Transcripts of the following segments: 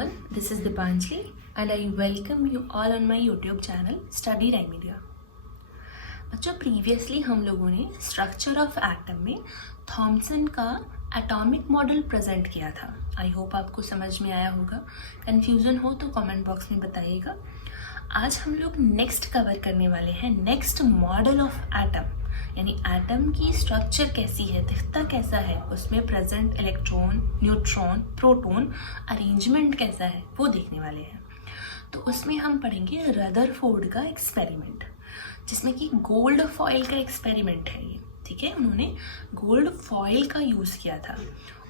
everyone, this is Dipanjali and I welcome you all on my YouTube channel Study Remedia। बच्चों previously हम लोगों ने structure of atom में Thompson का atomic model present किया था। आई होप आपको समझ में आया होगा। कन्फ्यूज़न हो तो कमेंट बॉक्स में बताइएगा। आज हम लोग नेक्स्ट कवर करने वाले हैं नेक्स्ट मॉडल ऑफ एटम, यानी एटम की स्ट्रक्चर कैसी है, दिखता कैसा है, उसमें present electron, neutron, proton arrangement कैसा है, वो देखने वाले हैं। तो उसमें हम पढ़ेंगे रदरफोर्ड का एक्सपेरिमेंट, जिसमें कि गोल्ड फॉइल का एक्सपेरिमेंट है ये। ठीक है, उन्होंने गोल्ड फॉइल का यूज़ किया था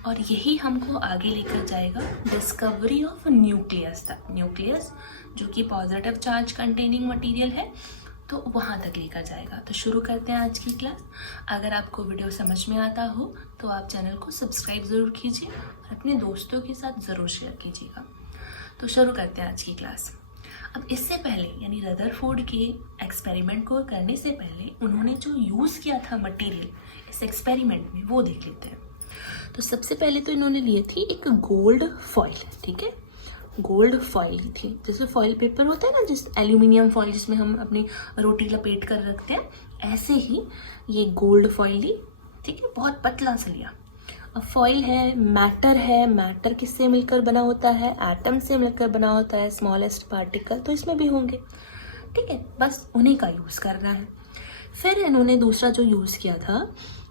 और यही हमको आगे लेकर जाएगा डिस्कवरी ऑफ न्यूक्लियस तक। न्यूक्लियस जो कि पॉजिटिव चार्ज कंटेनिंग मटेरियल है, तो वहाँ तक लेकर जाएगा। तो शुरू करते हैं आज की क्लास। अगर आपको वीडियो समझ में आता हो तो आप चैनल को सब्सक्राइब ज़रूर कीजिए और अपने दोस्तों के साथ ज़रूर शेयर कीजिएगा। तो शुरू करते हैं आज की क्लास। अब इससे पहले यानी रदरफोर्ड के एक्सपेरिमेंट को करने से पहले उन्होंने जो यूज़ किया था मटेरियल इस एक्सपेरिमेंट में, वो देख लेते हैं। तो सबसे पहले तो इन्होंने लिए थी एक गोल्ड फॉइल। ठीक है, गोल्ड फॉइल ली थी। जैसे फॉइल पेपर होता है ना, जिस एल्यूमिनियम फॉइल जिसमें हम अपनी रोटी लपेट कर रखते हैं, ऐसे ही ये गोल्ड फॉइल ली। ठीक है, बहुत पतला सा लिया। अब फॉइल है, मैटर है, मैटर किससे मिलकर बना होता है, एटम से मिलकर बना होता है, स्मॉलेस्ट पार्टिकल तो इसमें भी होंगे। ठीक है, बस उन्हीं का यूज़ करना है। फिर इन्होंने दूसरा जो यूज़ किया था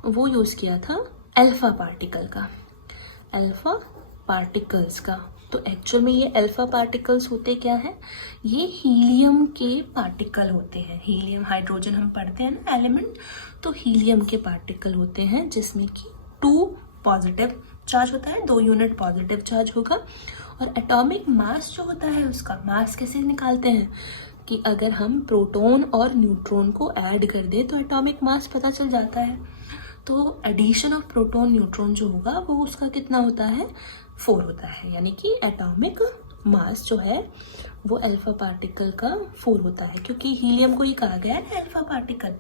वो यूज़ किया था अल्फा पार्टिकल का, अल्फा पार्टिकल्स का। तो एक्चुअल में ये अल्फा पार्टिकल्स होते क्या है, ये हीलियम के पार्टिकल होते हैं। हीलियम, हाइड्रोजन हम पढ़ते हैं ना एलिमेंट, तो हीलियम के पार्टिकल होते हैं जिसमें कि 2 पॉजिटिव चार्ज होता है, 2 यूनिट पॉजिटिव चार्ज होगा। और एटॉमिक मास जो होता है, उसका मास कैसे निकालते हैं कि अगर हम प्रोटॉन और न्यूट्रॉन को ऐड कर दें तो एटॉमिक मास पता चल जाता है। तो एडिशन ऑफ प्रोटॉन न्यूट्रॉन जो होगा वो उसका कितना होता है, 4 होता है। यानी कि एटॉमिक मास जो है वो अल्फा पार्टिकल का 4 होता है, क्योंकि हीलियम को ही कहा गया है ना अल्फा पार्टिकल।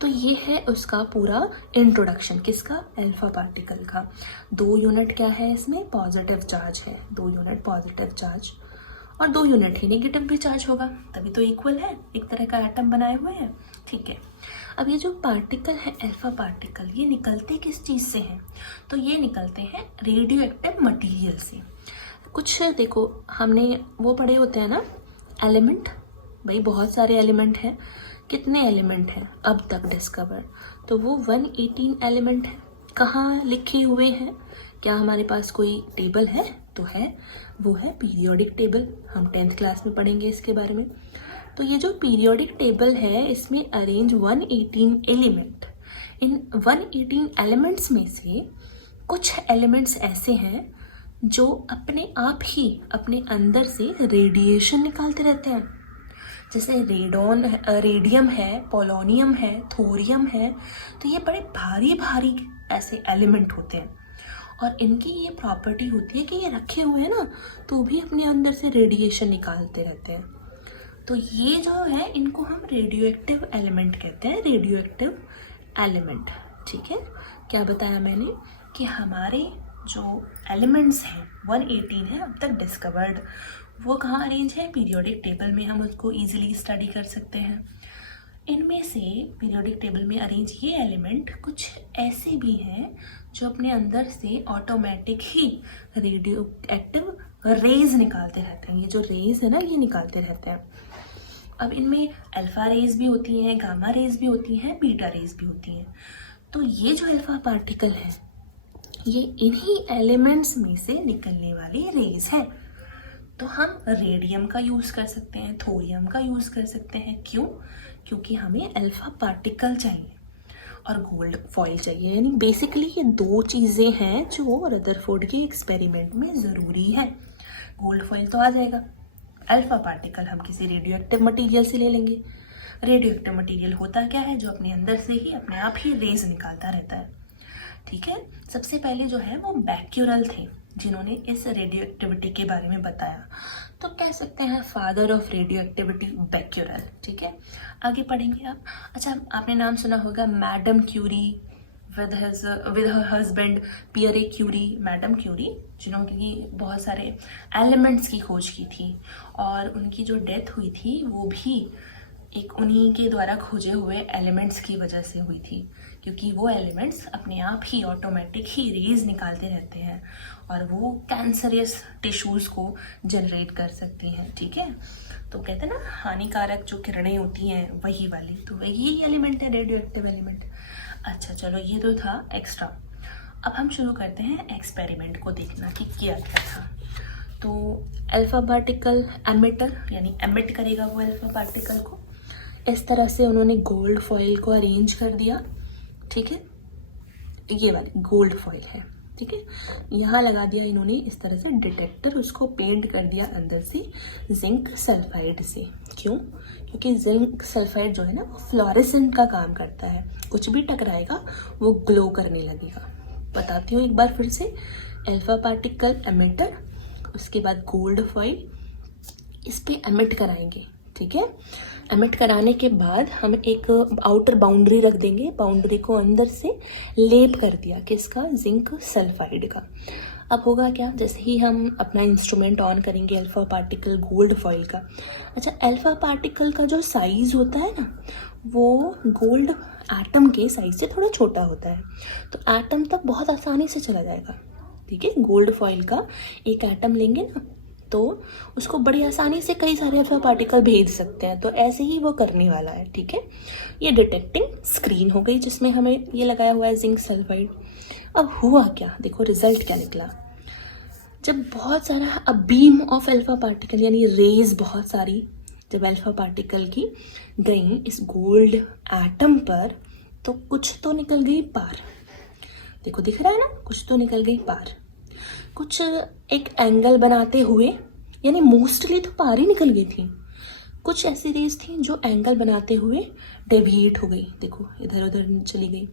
तो ये है उसका पूरा इंट्रोडक्शन, किसका, अल्फा पार्टिकल का। 2 यूनिट क्या है इसमें, पॉजिटिव चार्ज है, 2 यूनिट पॉजिटिव चार्ज, और 2 यूनिट ही नेगेटिव भी चार्ज होगा, तभी तो इक्वल है, एक तरह का एटम बनाए हुए हैं। ठीक है, अब ये जो पार्टिकल है अल्फा पार्टिकल, ये निकलते किस चीज़ से हैं, तो ये निकलते हैं रेडियो एक्टिव मटीरियल से। कुछ देखो, हमने वो पढ़े होते हैं ना एलिमेंट, भाई बहुत सारे एलिमेंट हैं। कितने एलिमेंट हैं अब तक डिस्कवर, तो वो 118 एलिमेंट है। कहाँ लिखे हुए हैं, क्या हमारे पास कोई टेबल है, तो है, वो है पीरियोडिक टेबल। हम 10th क्लास में पढ़ेंगे इसके बारे में। तो ये जो पीरियोडिक टेबल है, इसमें अरेंज 118 एलिमेंट। इन 118 एलिमेंट्स में से कुछ एलिमेंट्स ऐसे हैं जो अपने आप ही अपने अंदर से रेडिएशन निकालते रहते हैं। जैसे रेडियम है, पोलोनियम है, थोरियम है, तो ये बड़े भारी भारी ऐसे एलिमेंट होते हैं और इनकी ये प्रॉपर्टी होती है कि ये रखे हुए हैं ना तो भी अपने अंदर से रेडिएशन निकालते रहते हैं। तो ये जो है इनको हम रेडियो एक्टिव एलिमेंट कहते हैं, रेडियो एक्टिव एलिमेंट। ठीक है, क्या बताया मैंने कि हमारे जो एलिमेंट्स हैं 118 है अब तक डिस्कवर्ड, वो कहाँ अरेंज है, पीरियोडिक टेबल में। हम उसको इजीली स्टडी कर सकते हैं। इनमें से पीरियोडिक टेबल में अरेंज ये एलिमेंट कुछ ऐसे भी हैं जो अपने अंदर से ऑटोमेटिक ही रेडियो एक्टिव रेज निकालते रहते हैं। ये जो रेज है ना, ये निकालते रहते हैं। अब इनमें अल्फा रेज भी होती हैं, गामा रेज भी होती हैं, बीटा रेज भी होती हैं। तो ये जो अल्फा पार्टिकल है, ये इन्हीं एलिमेंट्स में से निकलने वाली रेज है। तो हम रेडियम का यूज़ कर सकते हैं, थोरियम का यूज़ कर सकते हैं। क्यों, क्योंकि हमें अल्फा पार्टिकल चाहिए और गोल्ड फॉइल चाहिए। यानी बेसिकली ये 2 चीज़ें हैं जो रदरफोर्ड के एक्सपेरिमेंट में ज़रूरी है। गोल्ड फॉइल तो आ जाएगा, अल्फा पार्टिकल हम किसी रेडियो एक्टिव मटीरियल से ले लेंगे। रेडियो एक्टिव मटीरियल होता क्या है, जो अपने अंदर से ही अपने आप ही रेज निकालता रहता है। ठीक है, सबसे पहले जो है वो बैक्यूरल थे जिन्होंने इस रेडियो एक्टिविटी के बारे में बताया, तो कह सकते हैं father of radio activity Becquerel. ठीक है, आगे पढ़ेंगे आप। अच्छा, आपने नाम सुना होगा madam Curie, with her husband Pierre Curie, madam Curie, जिन्होंने कि बहुत सारे एलिमेंट्स की खोज की थी, और उनकी जो डेथ हुई थी वो भी एक उन्हीं के द्वारा खोजे हुए एलिमेंट्स की वजह से हुई थी, क्योंकि वो एलिमेंट्स अपने आप ही ऑटोमेटिक ही रेज निकालते रहते हैं और वो कैंसरियस टिश्यूज़ को जनरेट कर सकते हैं। ठीक है, तो कहते हैं ना हानिकारक जो किरणें होती हैं वही वाली, तो वही एलिमेंट है रेडियो एक्टिव एलिमेंट। अच्छा चलो, ये तो था एक्स्ट्रा। अब हम शुरू करते हैं एक्सपेरिमेंट को देखना कि किया क्या था। तो अल्फा पार्टिकल एमिटर, यानी एमिट करेगा वो अल्फा पार्टिकल को। इस तरह से उन्होंने गोल्ड फॉइल को अरेंज कर दिया। ठीक है, ये वाली गोल्ड फॉइल है। ठीक है, यहाँ लगा दिया इन्होंने इस तरह से डिटेक्टर, उसको पेंट कर दिया अंदर से जिंक सल्फाइड से। क्यों? क्योंकि जिंक सल्फाइड जो है ना वो फ्लोरेसेंट का काम करता है, कुछ भी टकराएगा वो ग्लो करने लगेगा। बताती हूँ एक बार फिर से, अल्फा पार्टिकल एमिटर, उसके बाद गोल्ड फॉइल, इस पे एमिट कराएंगे। ठीक है, एमिट कराने के बाद हम एक आउटर बाउंड्री रख देंगे, बाउंड्री को अंदर से लेप कर दिया, किसका? जिंक सल्फाइड का। अब होगा क्या, जैसे ही हम अपना इंस्ट्रूमेंट ऑन करेंगे अल्फा पार्टिकल गोल्ड फॉइल का। अच्छा, अल्फा पार्टिकल का जो साइज़ होता है ना वो गोल्ड एटम के साइज से थोड़ा छोटा होता है, तो एटम तक बहुत आसानी से चला जाएगा। ठीक है, गोल्ड फॉइल का एक एटम लेंगे ना तो उसको बड़ी आसानी से कई सारे अल्फा पार्टिकल भेज सकते हैं, तो ऐसे ही वो करने वाला है। ठीक है, ये डिटेक्टिंग स्क्रीन हो गई जिसमें हमें ये लगाया हुआ है जिंक सल्फाइड। अब हुआ क्या, देखो रिजल्ट क्या निकला। जब बहुत सारा a beam of alpha particle, यानी रेज बहुत सारी जब अल्फा पार्टिकल की गई इस गोल्ड एटम पर, तो कुछ तो निकल गई पार। देखो दिख रहा है ना, कुछ तो निकल गई पार, कुछ एक एंगल बनाते हुए, यानी मोस्टली तो पार ही निकल गई थी। कुछ ऐसी रेस थी जो एंगल बनाते हुए डेविएट हो गई, देखो इधर उधर चली गई,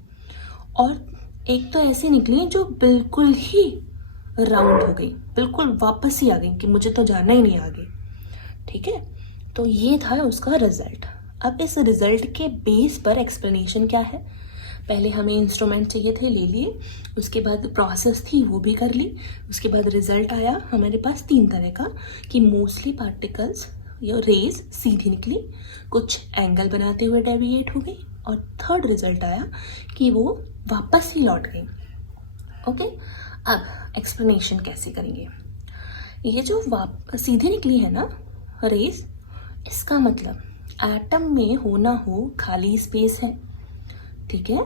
और एक तो ऐसी निकली जो बिल्कुल ही राउंड हो गई, बिल्कुल वापस ही आ गई कि मुझे तो जाना ही नहीं आगे। ठीक है, तो ये था उसका रिजल्ट। अब इस रिजल्ट के बेस पर एक्सप्लेनेशन क्या है, पहले हमें इंस्ट्रूमेंट चाहिए थे, ले लिए, उसके बाद प्रोसेस थी वो भी कर ली, उसके बाद रिजल्ट आया हमारे पास 3 तरह का, कि मोस्टली पार्टिकल्स या रेज सीधी निकली, कुछ एंगल बनाते हुए डेविएट हो गई, और थर्ड रिजल्ट आया कि वो वापस ही लौट गई। ओके, अब एक्सप्लेनेशन कैसे करेंगे। ये जो सीधी निकली है ना रेज, इसका मतलब एटम में होना हो खाली स्पेस है। ठीक है,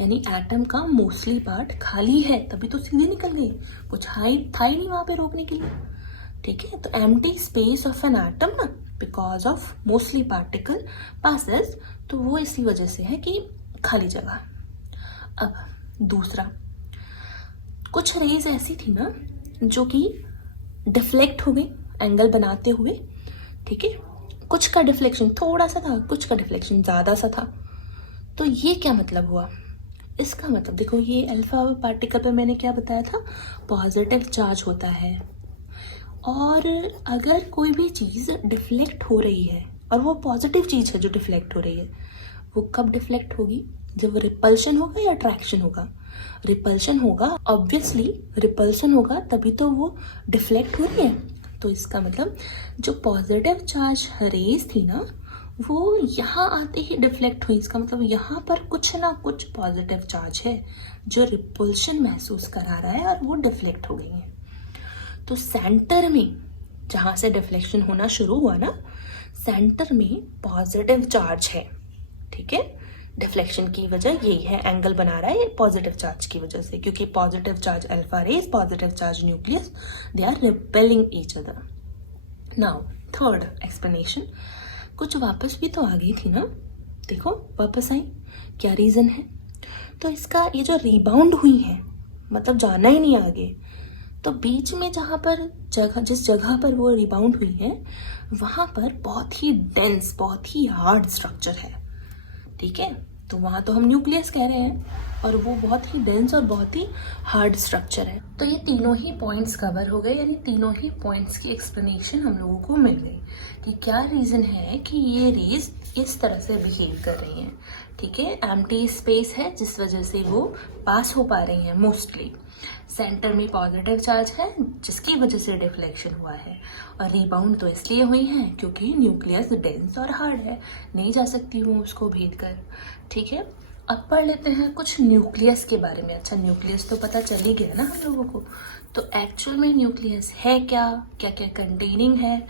यानी एटम का मोस्टली पार्ट खाली है, तभी तो सीधे निकल गई, कुछ हाइट था ही नहीं वहाँ पे रोकने के लिए। ठीक है, तो empty space of an atom ना because of mostly particle passes, तो वो इसी वजह से है कि खाली जगह। अब दूसरा, कुछ रेज ऐसी थी ना जो कि डिफ्लेक्ट हो गई एंगल बनाते हुए। ठीक है, कुछ का डिफ्लेक्शन थोड़ा सा था, कुछ का डिफ्लेक्शन ज़्यादा सा था। तो ये क्या मतलब हुआ, इसका मतलब देखो, ये अल्फा पार्टिकल पर मैंने क्या बताया था, पॉजिटिव चार्ज होता है, और अगर कोई भी चीज़ डिफ्लेक्ट हो रही है, और वो पॉजिटिव चीज़ है जो डिफ्लेक्ट हो रही है, वो कब डिफ्लेक्ट होगी, जब रिपल्शन होगा या अट्रैक्शन होगा। रिपल्शन होगा, ऑब्वियसली रिपल्शन होगा तभी तो वो डिफ्लेक्ट हो रही है। तो इसका मतलब जो पॉजिटिव चार्ज रेज थी ना वो यहाँ आते ही डिफ्लेक्ट हुई, इसका मतलब यहाँ पर कुछ ना कुछ पॉजिटिव चार्ज है जो रिपल्शन महसूस करा रहा है और वो डिफ्लेक्ट हो गई है। तो सेंटर में जहाँ से डिफ्लेक्शन होना शुरू हुआ ना, सेंटर में पॉजिटिव चार्ज है। ठीक है, डिफ्लेक्शन की वजह यही है, एंगल बना रहा है पॉजिटिव चार्ज की वजह से, क्योंकि positive charge alpha rays, positive charge nucleus, they are repelling each other. Now third explanation, कुछ वापस भी तो आ गई थी ना, देखो वापस आई, क्या रीज़न है। तो इसका ये जो रिबाउंड हुई है, मतलब जाना ही नहीं आगे, तो बीच में जहाँ पर जगह, जिस जगह पर वो रिबाउंड हुई है वहाँ पर बहुत ही डेंस, बहुत ही हार्ड स्ट्रक्चर है। ठीक है, तो वहाँ तो हम न्यूक्लियस कह रहे हैं, और वो बहुत ही डेंस और बहुत ही हार्ड स्ट्रक्चर है। तो ये तीनों ही पॉइंट्स कवर हो गए, यानी तीनों ही पॉइंट्स की एक्सप्लेनेशन हम लोगों को मिल गई कि क्या रीज़न है कि ये रेज इस तरह से बिहेव कर रही हैं, ठीक है। एम्प्टी स्पेस है जिस वजह से वो पास हो पा रही हैं मोस्टली। सेंटर में पॉजिटिव चार्ज है जिसकी वजह से डिफ्लेक्शन हुआ है, और रिबाउंड तो इसलिए हुई है क्योंकि न्यूक्लियस डेंस और हार्ड है, नहीं जा सकती वो उसको भेद कर, ठीक है। अब पढ़ लेते हैं कुछ न्यूक्लियस के बारे में। अच्छा, न्यूक्लियस तो पता चल ही गया ना हम लोगों को, तो एक्चुअल में न्यूक्लियस है क्या, क्या क्या कंटेनिंग है।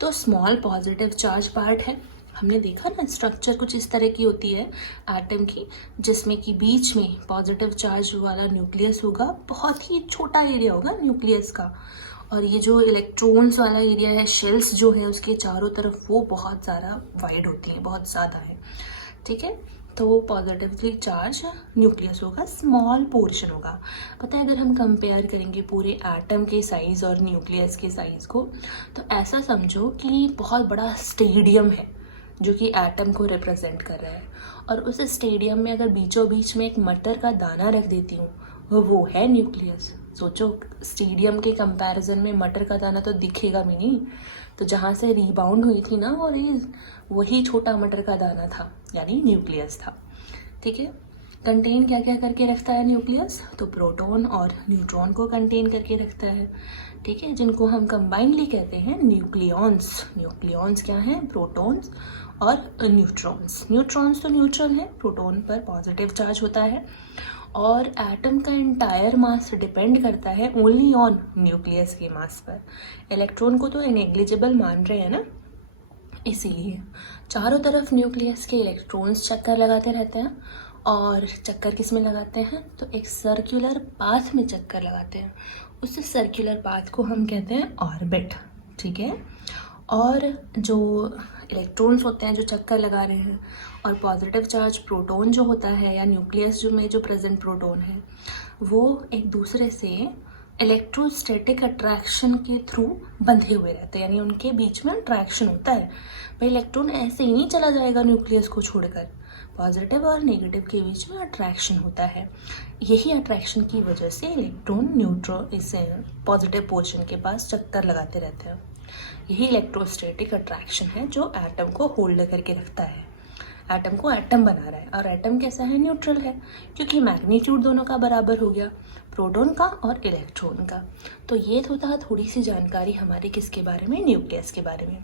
तो स्मॉल पॉजिटिव चार्ज पार्ट है, हमने देखा ना स्ट्रक्चर कुछ इस तरह की होती है एटम की, जिसमें कि बीच में पॉजिटिव चार्ज वाला न्यूक्लियस होगा, बहुत ही छोटा एरिया होगा न्यूक्लियस का, और ये जो इलेक्ट्रॉन्स वाला एरिया है, शेल्स जो है उसके चारों तरफ, वो बहुत ज़्यादा वाइड होती है, बहुत ज़्यादा है, ठीक है। तो वो पॉजिटिवली चार्ज न्यूक्लियस होगा, स्मॉल पोर्शन होगा। पता है, अगर हम कंपेयर करेंगे पूरे एटम के साइज़ और न्यूक्लियस के साइज़ को, तो ऐसा समझो कि बहुत बड़ा स्टेडियम है जो कि एटम को रिप्रेजेंट कर रहा है, और उस स्टेडियम में अगर बीचों बीच में एक मटर का दाना रख देती हूँ, वो है न्यूक्लियस। सोचो, स्टेडियम के कंपैरिजन में मटर का दाना तो दिखेगा भी नहीं, तो जहाँ से रिबाउंड हुई थी ना वो रेज, वही छोटा मटर का दाना था, यानी न्यूक्लियस था, ठीक है। कंटेन क्या क्या करके रखता है न्यूक्लियस, तो प्रोटॉन और न्यूट्रॉन को कंटेन करके रखता है, ठीक है, जिनको हम कंबाइनली कहते हैं न्यूक्लियॉन्स। न्यूक्लियॉन्स क्या हैं, प्रोटॉन्स और न्यूट्रॉन्स। न्यूट्रॉन्स तो न्यूट्रल है, प्रोटॉन पर पॉजिटिव चार्ज होता है, और एटम का एंटायर मास डिपेंड करता है ओनली ऑन न्यूक्लियस के मास पर। इलेक्ट्रॉन को तो नेग्लिजिबल मान रहे हैं ना, इसीलिए चारों तरफ न्यूक्लियस के इलेक्ट्रॉन्स चक्कर लगाते रहते हैं। और चक्कर किस में लगाते हैं, तो एक सर्कुलर पाथ में चक्कर लगाते हैं, उस सर्कुलर पाथ को हम कहते हैं ऑर्बिट, ठीक है। और जो इलेक्ट्रॉन्स होते हैं जो चक्कर लगा रहे हैं, और पॉजिटिव चार्ज प्रोटॉन जो होता है, या न्यूक्लियस जो में जो प्रेजेंट प्रोटॉन है, वो एक दूसरे से इलेक्ट्रोस्टैटिक अट्रैक्शन के थ्रू बंधे हुए रहते हैं, यानी उनके बीच में अट्रैक्शन होता है। भाई इलेक्ट्रॉन ऐसे ही नहीं चला जाएगा न्यूक्लियस को छोड़कर, पॉजिटिव और नेगेटिव के बीच में अट्रैक्शन होता है। यही अट्रैक्शन की वजह से इलेक्ट्रॉन न्यूट्रॉन इस पॉजिटिव पोर्शन के पास चक्कर लगाते रहते हैं। यही इलेक्ट्रोस्टैटिक अट्रैक्शन है जो एटम को होल्ड करके रखता है, एटम को एटम बना रहा है। और एटम कैसा है, न्यूट्रल है, क्योंकि मैग्नीट्यूड दोनों का बराबर हो गया, प्रोटॉन का और इलेक्ट्रॉन का। तो ये तो था थोड़ी सी जानकारी हमारी किसके बारे में, न्यूक्लियस के बारे में।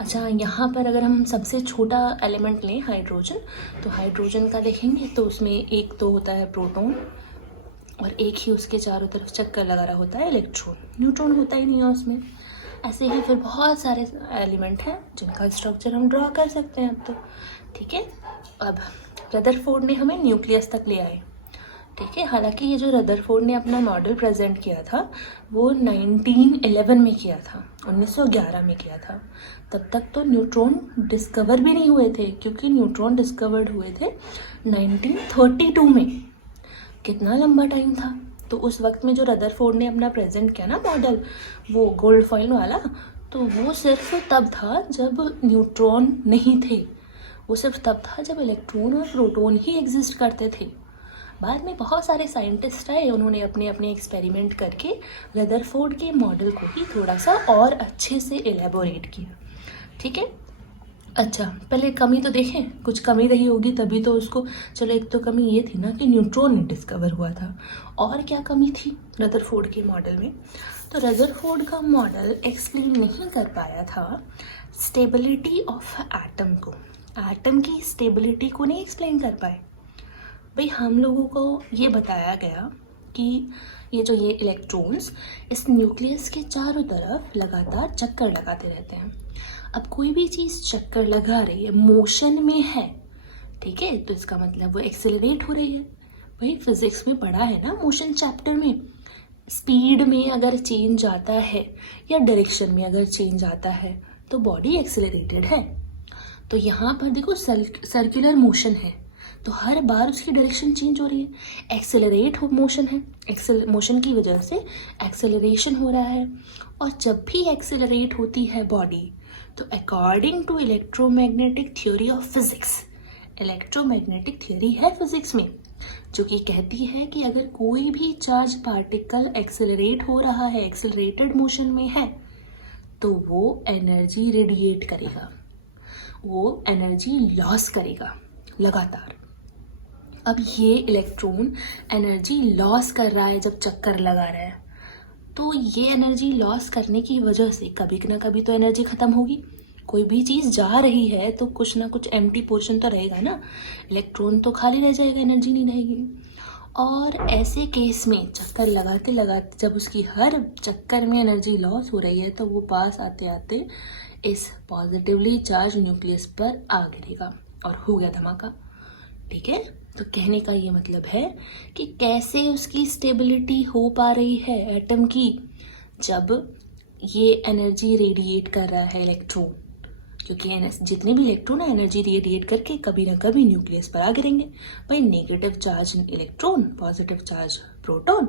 अच्छा, यहाँ पर अगर हम सबसे छोटा एलिमेंट लें हाइड्रोजन, तो हाइड्रोजन का देखेंगे तो उसमें एक तो होता है प्रोटॉन, और एक ही उसके चारों तरफ चक्कर लगा रहा होता है इलेक्ट्रॉन, न्यूट्रॉन होता ही नहीं है उसमें। ऐसे ही फिर बहुत सारे एलिमेंट हैं जिनका स्ट्रक्चर हम ड्रॉ कर सकते हैं अब तो, ठीक है। अब रदरफोर्ड ने हमें न्यूक्लियस तक ले आए, ठीक है। हालांकि ये जो रदरफोर्ड ने अपना मॉडल प्रेजेंट किया था वो 1911 में किया था, 1911 में किया था। तब तक तो न्यूट्रॉन डिस्कवर भी नहीं हुए थे, क्योंकि न्यूट्रॉन डिस्कवर्ड हुए थे 1932 में। कितना लंबा टाइम था। तो उस वक्त में जो रदरफोर्ड ने अपना प्रेजेंट किया ना मॉडल, वो गोल्ड फॉइल वाला, तो वो सिर्फ तब था जब न्यूट्रॉन नहीं थे, वो सिर्फ तब था जब इलेक्ट्रॉन और प्रोटॉन ही एग्जिस्ट करते थे। बाद में बहुत सारे साइंटिस्ट आए, उन्होंने अपने अपने एक्सपेरिमेंट करके रदरफोर्ड के मॉडल को ही थोड़ा सा और अच्छे से एलेबोरेट किया, ठीक है। अच्छा, पहले कमी तो देखें, कुछ कमी रही होगी तभी तो उसको, चलो एक तो कमी ये थी ना कि न्यूट्रॉन डिस्कवर हुआ था, और क्या कमी थी रदरफोर्ड के मॉडल में, तो रदरफोर्ड का मॉडल एक्सप्लेन नहीं कर पाया था स्टेबिलिटी ऑफ एटम को, एटम की स्टेबिलिटी को नहीं एक्सप्लेन कर पाए। भाई हम लोगों को ये बताया गया कि ये जो ये इलेक्ट्रॉन्स इस न्यूक्लियस के चारों तरफ लगातार चक्कर लगाते रहते हैं। अब कोई भी चीज़ चक्कर लगा रही है, मोशन में है, ठीक है, तो इसका मतलब वो एक्सेलरेट हो रही है। भाई फिजिक्स में पढ़ा है ना मोशन चैप्टर में, स्पीड में अगर चेंज आता है या डायरेक्शन में अगर चेंज आता है तो बॉडी एक्सेलरेटेड है। तो यहाँ पर देखो सर्कुलर मोशन है, तो हर बार उसकी डायरेक्शन चेंज हो रही है। एक्सेलरेट हो मोशन है, मोशन की वजह से एक्सेलरेशन हो रहा है, और जब भी एक्सेलरेट होती है बॉडी, तो according to electromagnetic theory of physics, electromagnetic theory है फिजिक्स में जो कि कहती है कि अगर कोई भी चार्ज पार्टिकल एक्सेलरेट हो रहा है, एक्सेलरेटेड मोशन में है, तो वो एनर्जी रेडिएट करेगा। वो एनर्जी लॉस करेगा लगातार। अब ये इलेक्ट्रॉन एनर्जी लॉस कर रहा है जब चक्कर लगा रहा है, तो ये एनर्जी लॉस करने की वजह से कभी ना कभी तो एनर्जी ख़त्म होगी। कोई भी चीज़ जा रही है तो कुछ ना कुछ एम्प्टी पोर्शन तो रहेगा ना, इलेक्ट्रॉन तो खाली रह जाएगा, एनर्जी नहीं रहेगी। और ऐसे केस में चक्कर लगाते लगाते जब उसकी हर चक्कर में एनर्जी लॉस हो रही है तो वो पास आते आते इस पॉजिटिवली चार्ज न्यूक्लियस पर आ गिरेगा और हो गया धमाका। ठीक है, तो कहने का ये मतलब है कि कैसे उसकी स्टेबिलिटी हो पा रही है एटम की, जब ये एनर्जी रेडिएट कर रहा है इलेक्ट्रॉन, क्योंकि जितने भी इलेक्ट्रॉन है एनर्जी रेडिएट करके कभी ना कभी न्यूक्लियस पर आ गिरेंगे। भाई negative charge electron, positive charge proton,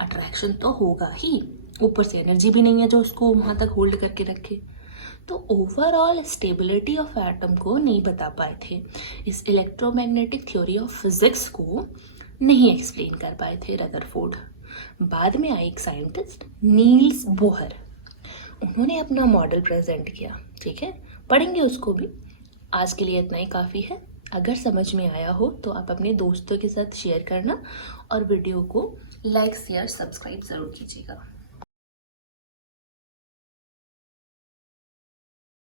attraction तो होगा ही, ऊपर से एनर्जी भी नहीं है जो उसको वहाँ तक होल्ड करके रखे। तो ओवरऑल स्टेबिलिटी ऑफ एटम को नहीं बता पाए थे, इस इलेक्ट्रोमैग्नेटिक थ्योरी ऑफ फिजिक्स को नहीं एक्सप्लेन कर पाए थे रदरफोर्ड। बाद में आई एक साइंटिस्ट नील्स बोहर, उन्होंने अपना मॉडल प्रेजेंट किया। ठीक है, पढ़ेंगे उसको भी। आज के लिए इतना ही काफ़ी है। अगर समझ में आया हो तो आप अपने दोस्तों के साथ शेयर करना और वीडियो को लाइक शेयर सब्सक्राइब ज़रूर कीजिएगा।